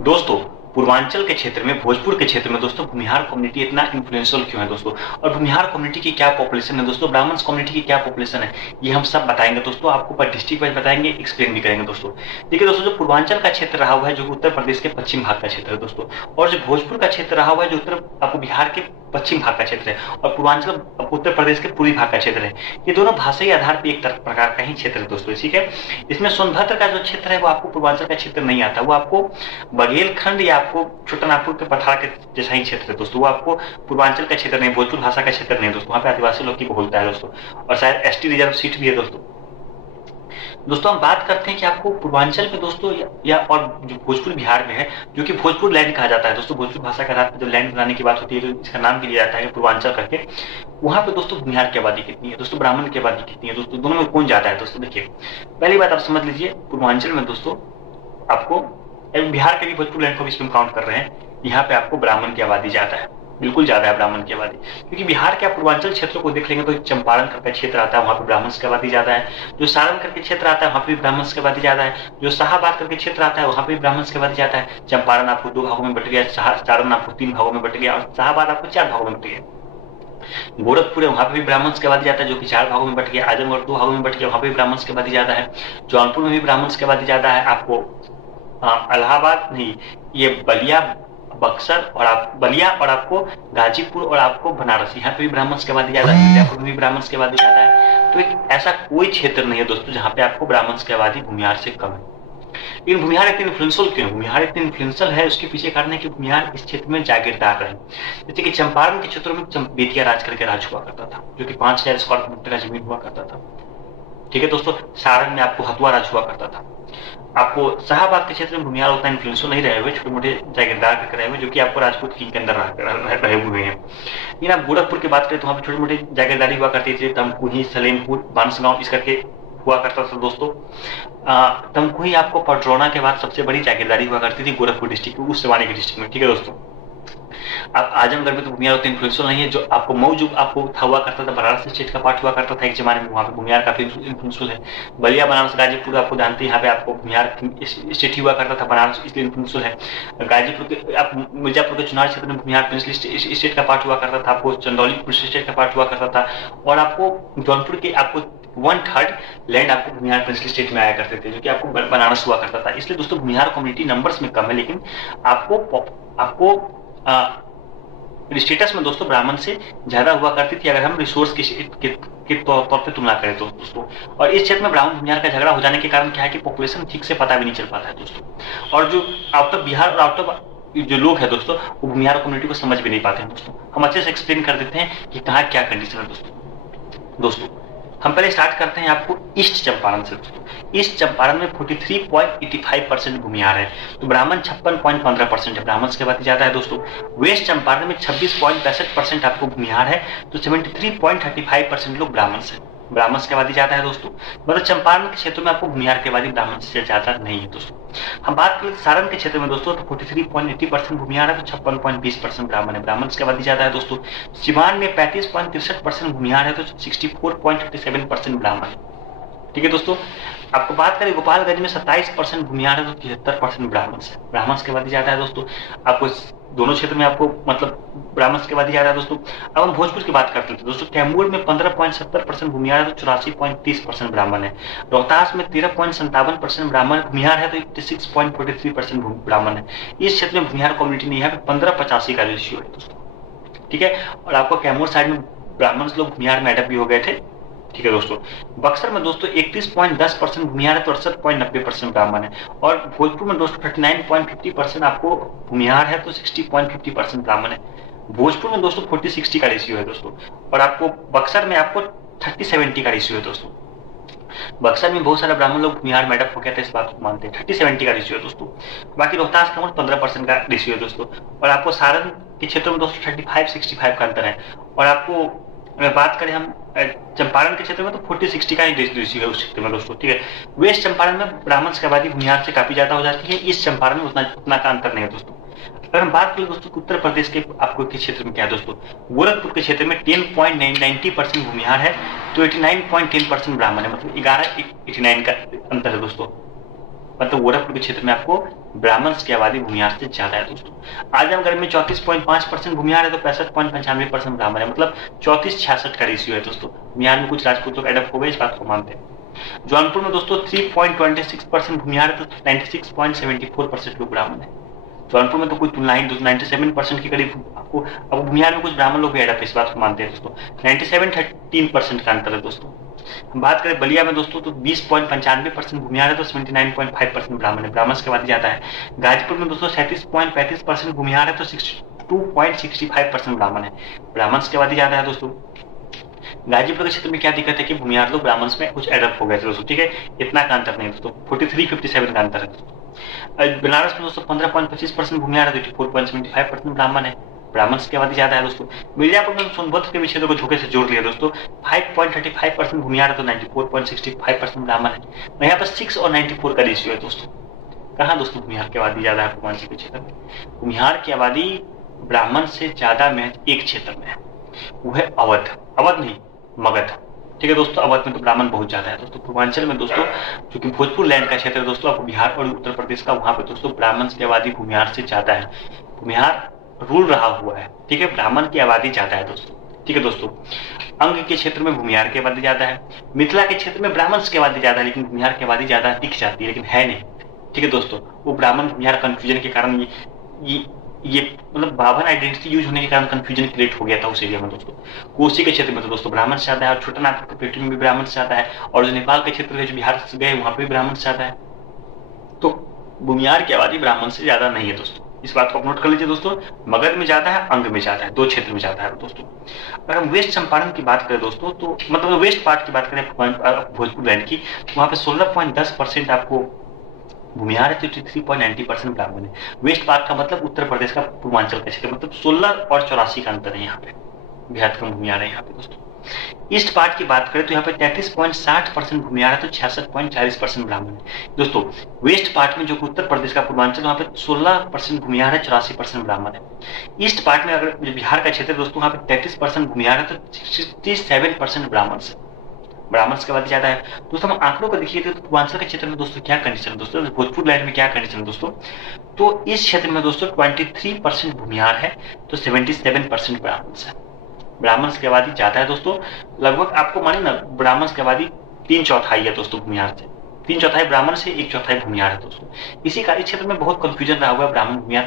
दोस्तों पूर्वांचल के क्षेत्र में, भोजपुर के क्षेत्र में दोस्तों भूमिहार कम्युनिटी इतना इन्फ्लुएंशियल क्यों है दोस्तों, और भूमिहार कम्युनिटी की क्या पॉपुलेशन है दोस्तों, ब्राह्मण कम्युनिटी की क्या पॉपुलेशन है, ये हम सब बताएंगे दोस्तों। आपको पर डिस्ट्रिक्ट वाइज बताएंगे, एक्सप्लेन भी करेंगे दोस्तों। देखिए दोस्तों, जो पूर्वांचल का क्षेत्र रहा हुआ है जो उत्तर प्रदेश के पश्चिम भाग का क्षेत्र है दोस्तों, और जो भोजपुर का क्षेत्र रहा हुआ है जो आपको बिहार के पश्चिम भाग का क्षेत्र है, और पूर्वांचल उत्तर प्रदेश के पूर्वी भाग का क्षेत्र है। ये दोनों भाषाई आधार पर एक प्रकार का ही क्षेत्र है दोस्तों, ठीक है। इसमें सोनभद्र का जो क्षेत्र है वो आपको पूर्वांचल का क्षेत्र नहीं आता, वो आपको बघेलखंड या आपको छोटानागपुर के पठार के जैसा ही क्षेत्र है दोस्तों, वो आपको पूर्वांचल का क्षेत्र नहीं, भोजपुर भाषा का क्षेत्र नहीं दोस्तों। वहाँ पे आदिवासी लोग की बोलता है दोस्तों, और शायद एसटी रिजर्व सीट भी है दोस्तों। दोस्तों हम बात करते हैं कि आपको पूर्वांचल में दोस्तों या और जो भोजपुर बिहार में है, जो कि भोजपुर लैंड कहा जाता है दोस्तों, भोजपुर भाषा के आधार पर जब लैंड बनाने की बात होती है तो इसका नाम भी लिया जाता है पूर्वांचल करके। वहां पे दोस्तों भूमिहार की आबादी कितनी है दोस्तों, ब्राह्मण की आबादी कितनी है दोस्तों, दोनों में कौन ज्यादा है दोस्तों। देखिए पहली बात आप समझ लीजिए, पूर्वांचल में दोस्तों आपको, बिहार के भी भोजपुर लैंड को इसमें काउंट कर रहे हैं, यहाँ पे आपको ब्राह्मण की आबादी ज्यादा है, बिल्कुल ज्यादा है ब्राह्मण की आबादी। क्योंकि बिहार के आप पूर्वांचल क्षेत्र को देख लेंगे तो चंपारण करके क्षेत्र आता है, वहां पे ब्राह्मण की आबादी ज्यादा है। जो सारण करके क्षेत्र आता है वहां पे ब्राह्मण की आबादी ज्यादा है। जो शाहाबाद करके क्षेत्र आता है वहां पे ब्राह्मण की आबादी ज्यादा है। चंपारण आपको 2 भागों में बट गया, सारण आपको 3 भागों में बट गया, और शाहाबाद आपको 4 भागों में बट गया। गोरखपुर है वहां पे भी ब्राह्मण की आबादी जाता है जो कि 4 भागों में बट गया। आजमगढ़ 2 भागों में बट गया, वहां पे भी ब्राह्मण की आबादी ज्यादा है। जौनपुर में भी ब्राह्मण की आबादी ज्यादा है। आपको इलाहाबाद नहीं, ये बलिया, बक्सर और बलिया और आपको गाजीपुर और आपको बनारस, यहाँ पे भी ब्राह्मण की आबादी ज्यादा है। मिर्जापुर में भी ब्राह्मण की आबादी ज्यादा है। तो एक ऐसा कोई क्षेत्र नहीं है दोस्तों जहाँ पे आपको ब्राह्मण की आबादी भूमिहार से कम है। लेकिन भूमिहार इतने इन्फ्लुएंशियल क्यों है? भूमिहार इतने इन्फ्लुएंशियल है, उसके पीछे कारण है कि भूमिहार इस क्षेत्र में जागीरदार रहे। जैसे कि चंपारण के क्षेत्रों में बेतिया राज करके राज हुआ करता था, जो कि 5000 स्क्वायर फीट का जमीन हुआ करता था, ठीक है दोस्तों। सारण में आपको हथुआ राज हुआ करता था। आपको शाहाबाद के क्षेत्र में भूमिहार उतना इन्फ्लुएंशियल नहीं रहे हुए, छोटे मोटे जागीरदार करके रहे हुए, जो कि आपको राजपूत किंग के अंदर रहे हुए हैं। लेकिन आप गोरखपुर की बात करें तो वहाँ पे छोटे मोटे जागीरदारी हुआ करती थी, तमकुही, सलेमपुर, बांसगांव इस करके हुआ करता था दोस्तों। तमकुही आपको पटरौना के बाद सबसे बड़ी जागीरदारी हुआ करती थी गोरखपुर डिस्ट्रिक्ट में, उस जमाने के डिस्ट्रिक्ट में, ठीक है दोस्तों। आप आजमगढ़ में तो भूमिहार उतना इन्फ्लुएंशियल नहीं है। जो आपको मऊ जो आपको हुआ करता था, बनारस स्टेट का पार्ट हुआ करता था एक जमाने में, वहाँ पे भूमिहार काफी इन्फ्लुएंशियल है। बलिया, बनारस, गाजीपुर आपको जानते हैं, यहाँ पे आपको भूमिहार स्टेट हुआ करता था, बनारस इसलिए इन्फ्लुएंशियल है। गाजीपुर के आप मिर्जापुर के चुनार क्षेत्र में भूमिहार प्रिंसली स्टेट का पार्ट हुआ करता था, आपको चंदौली प्रिंसली स्टेट का पार्ट हुआ करता था, और आपको जौनपुर के आपको 1/3 लैंड आपको भूमिहार प्रिंसली स्टेट में आया करते थे, जो कि आपको बनारस हुआ करता था। इसलिए दोस्तों भूमिहार कम्युनिटी नंबर्स में कम है, लेकिन आपको स्टेटस में दोस्तों ब्राह्मण से ज्यादा हुआ करती थी, अगर हम रिसोर्स के तौर पे तुलना करें तो दोस्तों। और इस क्षेत्र में ब्राह्मण भूमिहार का झगड़ा हो जाने के कारण क्या है कि पॉपुलेशन ठीक से पता भी नहीं चल पाता है दोस्तों, और जो आउट ऑफ बिहार और आउट ऑफ जो लोग हैं दोस्तों वो भूमिहार कम्युनिटी को समझ भी नहीं पाते हैं दोस्तों। हम अच्छे से एक्सप्लेन कर देते हैं कि कहाँ क्या कंडीशन है दोस्तों। हम पहले स्टार्ट करते हैं आपको ईस्ट चंपारण से दोस्तों। ईस्ट चंपारण में 43.85% भूमिहार है, तो ब्राह्मण 56.15% है, ब्राह्मण की आबादी ज्यादा है दोस्तों। वेस्ट चंपारण में 26.62% आपको भूमिहार है, तो 73.35% लोग ब्राह्मण की आबादी ज्यादा है दोस्तों। मतलब चंपारण के क्षेत्र में आपको भूमिहार की आबादी ब्राह्मण से ज्यादा नहीं है दोस्तों। हम बात करें सारण के क्षेत्र में दोस्तों तो 43.80% भूमिहार है, तो 56.20% ब्राह्मण है, ब्राह्मण की आबादी ज्यादा है दोस्तों। सिवान में 35.63% भूमिहार है, तो 64.37% ब्राह्मण है, ठीक है दोस्तों। आपको बात करें गोपालगंज में 27% भूमिहार है, तो 73% ब्राह्मण की आबादी ज्यादा है दोस्तों। आपको दोनों क्षेत्र में आपको मतलब ब्राह्मण की आबादी ज्यादा है दोस्तों। अब हम भोजपुर की बात करते हैं दोस्तों, कैमूर में 15.70% भूमिहार है, तो 84.30% ब्राह्मण है। रोहतास में 13.57% ब्राह्मण भूमिहार है, तो 86.43% ब्राह्मण है। इस क्षेत्र में भूमिहार कम्युनिटी नहीं है, 15:85 का रेशियो है दोस्तों, ठीक है। और आपको कैमूर साइड में ब्राह्मण लोग भूमिहार में एडप भी हो गए थे, ठीक है दोस्तों। बक्सर में दोस्तों 31.10% भूमिहार है, तो 68.90% ब्राह्मण है। और भोजपुर में दोस्तों 39.50% आपको भूमिहार है, तो 60.50% ब्राह्मण है। भोजपुर में दोस्तों 40:60 का रेशियो है दोस्तों। और आपको बक्सर में आपको 30:70 का रेशियो है दोस्तों। बक्सर में बहुत सारे ब्राह्मण लोग भूमिहार में एडप हो गए थे, इस बात को मानते हैं। 30:70 का रेशियो है दोस्तों। बाकी रोहतास का 15% का रेशियो है दोस्तों। और आपको सारण के क्षेत्र में दोस्तों 35-65 का अंतर है। और आपको अगर बात करें हम चंपारण के क्षेत्र में तो 40-60 का ही रेशियो है उस क्षेत्र में दोस्तों, ठीक है। वेस्ट चंपारण में ब्राह्मण की आबादी भूमिहार से काफी ज्यादा हो जाती है, ईस्ट चंपारण में उतना का अंतर नहीं है दोस्तों। अगर हम बात करें दोस्तों उत्तर प्रदेश के आपको के क्षेत्र में क्या है दोस्तों, गोरखपुर के क्षेत्र में 10.90% भूमिहार है, तो 89.10% ब्राह्मण है, मतलब 11-89 का अंतर है दोस्तों। मतलब गोरखपुर के क्षेत्र में आपको ब्राह्मण्स की आबादी भूमिहार से ज्यादा है दोस्तों। आजमगढ़ में 34.5% भूमिहार है तो 65.95% ब्राह्मण है, मतलब 34-66 का रेशियो है दोस्तों। भूमिहार में कुछ राजपूत लोग एडप्ट हो गए, इस बात को मानते हैं। जौनपुर में दोस्तों 3.26% भूमिहार है तो 96.74% लोग ब्राह्मण है। जौनपुर में तो कोई तुलना ही, 97% के करीब आपको, अब भूमिहार में कुछ ब्राह्मण लोग भी एडप्ट इस बात को मानते हैं दोस्तों। 97-13% का अंतर है दोस्तों। हम बात करें बलिया में दोस्तों तो 20.95% भूमिहार है तो 79.5% ब्राह्मण है, ब्राह्मण की आबादी ज्यादा है। गाजीपुर में दोस्तों 37.35% भूमिहार है तो 62.65% ब्राह्मण है, ब्राह्मण की आबादी ज्यादा है दोस्तों। गाजीपुर के क्षेत्र में क्या दिक्कत है कि भूमिहार लोग ब्राह्मण में कुछ एडप्ट हो गए थे दोस्तों, ठीक है, इतना का अंतर नहीं दोस्तों, 43-57 का अंतर है दोस्तों। बनारस में दोस्तों 15.25% भूमिहार है, 84.75% ब्राह्मण है, ब्राह्मण की आबादी ज्यादा है दोस्तों। मिर्जापुर में सोनभद्र के क्षेत्र को धोखे से जोड़ लिया दोस्तों, 5.35% भूमिहार है तो 94.65% ब्राह्मण है। यहाँ पर 6 और 94 का रेशियो है दोस्तों। कहाँ दोस्तों भूमिहार की आबादी ज्यादा है पूर्वांचल के क्षेत्र में? भूमिहार की आबादी ब्राह्मण से ज्यादा में एक क्षेत्र में है, वो है अवध, अवध नहीं मगध, ठीक है दोस्तों। अवध में तो ब्राह्मण बहुत ज्यादा है दोस्तों। पूर्वांचल में दोस्तों जो कि भोजपुर लैंड का क्षेत्र है दोस्तों, आपको बिहार और उत्तर प्रदेश का, वहां पे दोस्तों ब्राह्मण की आबादी भूमिहार से ज्यादा है, भूमिहार रूल रहा हुआ है, ठीक है, ब्राह्मण की आबादी ज्यादा है दोस्तों, ठीक है दोस्तों। अंग के क्षेत्र में भूमिहार की आबादी ज्यादा है, मिथिला के क्षेत्र में ब्राह्मण की आबादी ज्यादा है, लेकिन भूमिहार की आबादी ज्यादा दिख जाती है, लेकिन है नहीं, ठीक है दोस्तों। वो ब्राह्मण भूमिहार कंफ्यूजन के कारण ये मतलब बावन आइडेंटिटी यूज होने के कारण कंफ्यूजन क्रिएट हो गया था उस एरिया में दोस्तों। कोसी के क्षेत्र में तो दोस्तों ब्राह्मण से ज्यादा है, और छोटा नागपुर के पेटी में भी ब्राह्मण से ज्यादा है, और जो नेपाल के क्षेत्र है, जो बिहार से गए, वहां पे भी ब्राह्मण से ज्यादा है। तो भूमिहार की आबादी ब्राह्मण से ज्यादा नहीं है दोस्तों, इस बात को आप नोट कर लीजिए दोस्तों। मगध में ज्यादा है, अंग में ज्यादा है, दो क्षेत्र में ज्यादा है दोस्तों। अगर हम वेस्ट चंपारण की बात करें दोस्तों, तो मतलब वेस्ट पार्ट की बात करें भोजपुर लैंड की, वहां पे 16.10% आपको भूमिहार है, 53.90% ब्राह्मण है। वेस्ट पार्ट का मतलब उत्तर प्रदेश का पूर्वांचल का क्षेत्र, मतलब 16 और 84 का अंतर है यहाँ पे, बेहद कम भूमिहार है यहाँ पे दोस्तों। ईस्ट पार्ट की बात करें तो यहाँ पे 33.60% भूमिहार है तो 66.40% ब्राह्मण है दोस्तों। वेस्ट पार्ट में जो कि उत्तर प्रदेश का पूर्वांचल, वहाँ पे 16% भूमिहार है, 84% ब्राह्मण है। ईस्ट पार्ट में अगर बिहार का क्षेत्र दोस्तों, वहाँ पे 33% भूमिहार है तो 67% ब्राह्मण से, ब्राह्मण की आबादी ज्यादा है दोस्तों। हम आंकड़ों को देखिए तो पूर्वांचल के क्षेत्र में दोस्तों क्या कंडीशन है दोस्तों, भोजपुर लैंड में क्या कंडीशन है दोस्तों, तो इस क्षेत्र में दोस्तों 23% भूमिहार है तो 77% ब्राह्मण है, ब्राह्मण की आबादी ज्यादा है दोस्तों। लगभग आपको माने ना, ब्राह्मण की आबादी 3/4 है दोस्तों भूमिहार से, 3/4 ब्राह्मण से, 1/4 भूमिहार है दोस्तों। इसी कार्य क्षेत्र में बहुत कंफ्यूजन रहा हुआ है ब्राह्मण भूमिहार